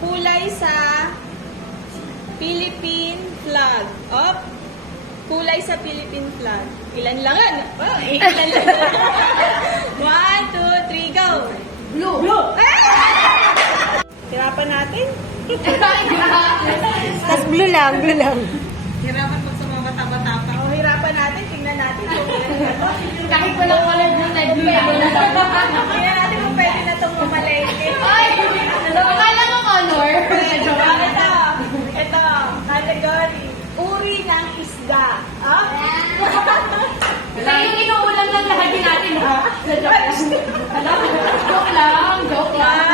Kulay sa Philippine flag. Up. Kulay sa Philippine flag. Ilan lang yan? Oh, ilan lang. 1, 2, 3, go! Blue. Blue. Hirapan natin. Tas blue lang, blue lang. Hirapan pag sa mga bata-bata pa. O, hirapan natin. Tingnan natin. Kahit walang color blue, na blue lang. Tingnan natin kung pwede na itong mamalengke. Ay! Akala mo color? Ito. Category. Uri ng isda. Ah? Kaya yung inuulam lang lahat natin, ha? Joke lang. Joke lang.